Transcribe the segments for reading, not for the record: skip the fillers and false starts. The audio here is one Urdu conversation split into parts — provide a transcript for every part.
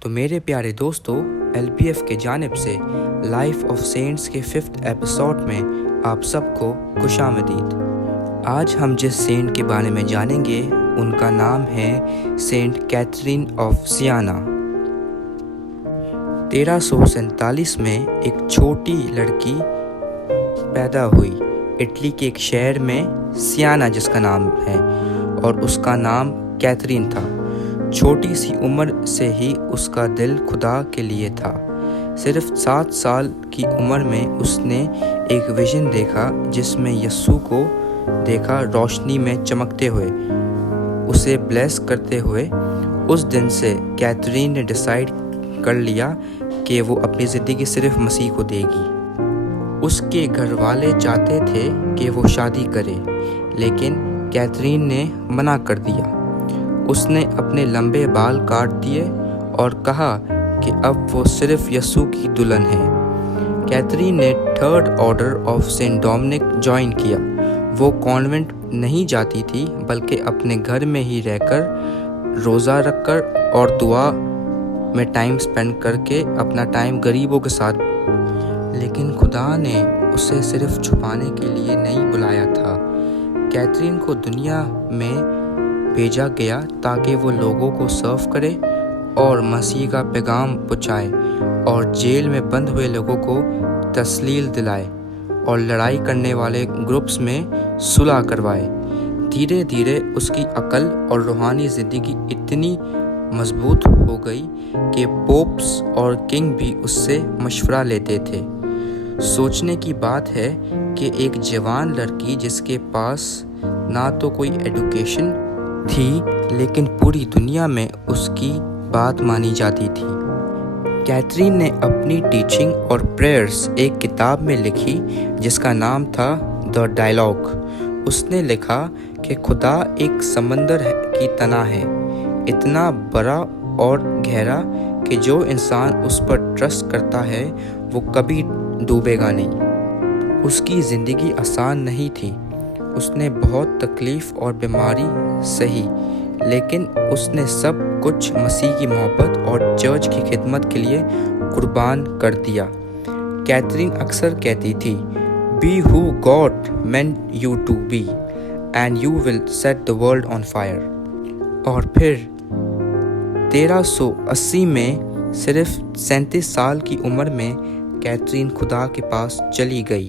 تو میرے پیارے دوستو، LPF کے جانب سے لائف آف سینٹس کے 5th ایپیسوڈ میں آپ سب کو خوش آمدید۔ آج ہم جس سینٹ کے بارے میں جانیں گے ان کا نام ہے سینٹ کیتھرین آف سیانا۔ 1347 میں ایک چھوٹی لڑکی پیدا ہوئی اٹلی کے ایک شہر میں، سیانا جس کا نام ہے، اور اس کا نام کیتھرین تھا۔ چھوٹی سی عمر سے ہی اس کا دل خدا کے لیے تھا۔ صرف 7 سال کی عمر میں اس نے ایک ویژن دیکھا جس میں یسوع کو دیکھا روشنی میں چمکتے ہوئے، اسے بلیس کرتے ہوئے۔ اس دن سے کیتھرین نے ڈیسائیڈ کر لیا کہ وہ اپنی زندگی صرف مسیح کو دے گی۔ اس کے گھر والے چاہتے تھے کہ وہ شادی کرے، لیکن کیتھرین نے منع کر دیا۔ اس نے اپنے لمبے بال کاٹ دیے اور کہا کہ اب وہ صرف یسوع کی دلہن ہے۔ کیتھرین نے 3rd order of Saint Dominic join کیا۔ وہ کانوینٹ نہیں جاتی تھی، بلکہ اپنے گھر میں ہی رہ کر، روزہ رکھ کر اور دعا میں ٹائم سپینڈ کر کے اپنا ٹائم غریبوں کے ساتھ۔ لیکن خدا نے اسے صرف چھپانے کے لیے نہیں بلایا تھا۔ کیتھرین کو دنیا میں بھیجا گیا تاکہ وہ لوگوں کو سرو کرے اور مسیح کا پیغام پہنچائے، اور جیل میں بند ہوئے لوگوں کو تسلیل دلائے، اور لڑائی کرنے والے گروپس میں صلح کروائے۔ دھیرے دھیرے اس کی عقل اور روحانی زندگی اتنی مضبوط ہو گئی کہ پوپس اور کنگ بھی اس سے مشورہ لیتے تھے۔ سوچنے کی بات ہے کہ ایک جوان لڑکی جس کے پاس نہ تو کوئی ایڈوکیشن تھی، لیکن پوری دنیا میں اس کی بات مانی جاتی تھی۔ کیتھرین نے اپنی ٹیچنگ اور پریئرز ایک کتاب میں لکھی جس کا نام تھا دی ڈائلاگ۔ اس نے لکھا کہ خدا ایک سمندر کی طرح ہے، اتنا بڑا اور گہرا کہ جو انسان اس پر ٹرسٹ کرتا ہے وہ کبھی ڈوبے گا نہیں۔ اس کی زندگی آسان نہیں تھی، اس نے بہت تکلیف اور بیماری سہی، لیکن اس نے سب کچھ مسیح کی محبت اور چرچ کی خدمت کے لیے قربان کر دیا۔ کیتھرین اکثر کہتی تھی، "Be who God meant you to be, and you will set the world on fire." اور پھر 1380 میں صرف 37 سال کی عمر میں کیتھرین خدا کے پاس چلی گئی۔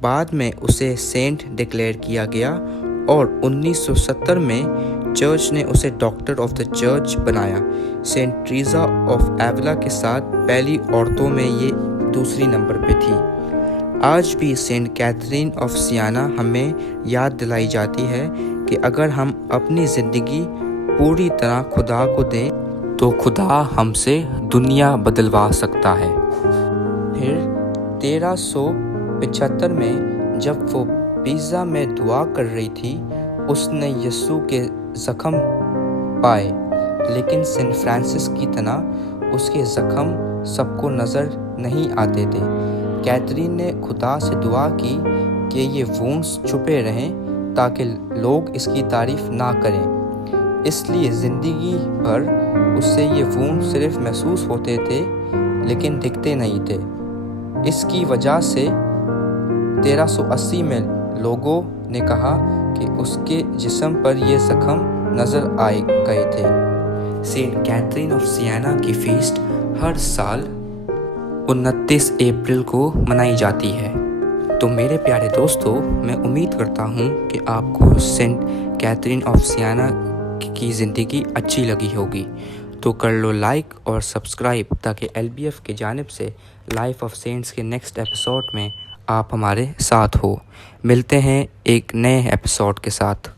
بعد میں اسے سینٹ ڈکلیئر کیا گیا، اور 1970 میں چرچ نے اسے ڈاکٹر آف دا چرچ بنایا۔ سینٹ ٹریزا آف ایویلا کے ساتھ پہلی عورتوں میں یہ 2 نمبر پہ تھی۔ آج بھی سینٹ کیتھرین آف سیانا ہمیں یاد دلائی جاتی ہے کہ اگر ہم اپنی زندگی پوری طرح خدا کو دیں تو خدا ہم سے دنیا بدلوا سکتا ہے۔ پھر 1375 میں جب وہ پیزا میں دعا کر رہی تھی، اس نے یسوع کے زخم پائے، لیکن سینٹ فرانسس کی طرح اس کے زخم سب کو نظر نہیں آتے تھے۔ کیتھرین نے خدا سے دعا کی کہ یہ وونڈز چھپے رہیں تاکہ لوگ اس کی تعریف نہ کریں۔ اس لیے زندگی بھر اس سے یہ وونڈ صرف محسوس ہوتے تھے، لیکن دکھتے نہیں تھے۔ اس کی وجہ سے 1380 میں لوگوں نے کہا کہ اس کے جسم پر یہ زخم نظر آئے گئے تھے۔ سینٹ کیتھرین آف سیانا کی فیسٹ ہر سال 29 اپریل کو منائی جاتی ہے۔ تو میرے پیارے دوستو، میں امید کرتا ہوں کہ آپ کو سینٹ کیتھرین آف سیانا کی زندگی اچھی لگی ہوگی۔ تو کر لو لائک اور سبسکرائب تاکہ LBF کے جانب سے لائف آف سینٹس کے نیکسٹ ایپیسوڈ میں آپ ہمارے ساتھ ہو۔ ملتے ہیں ایک نئے ایپیسوڈ کے ساتھ۔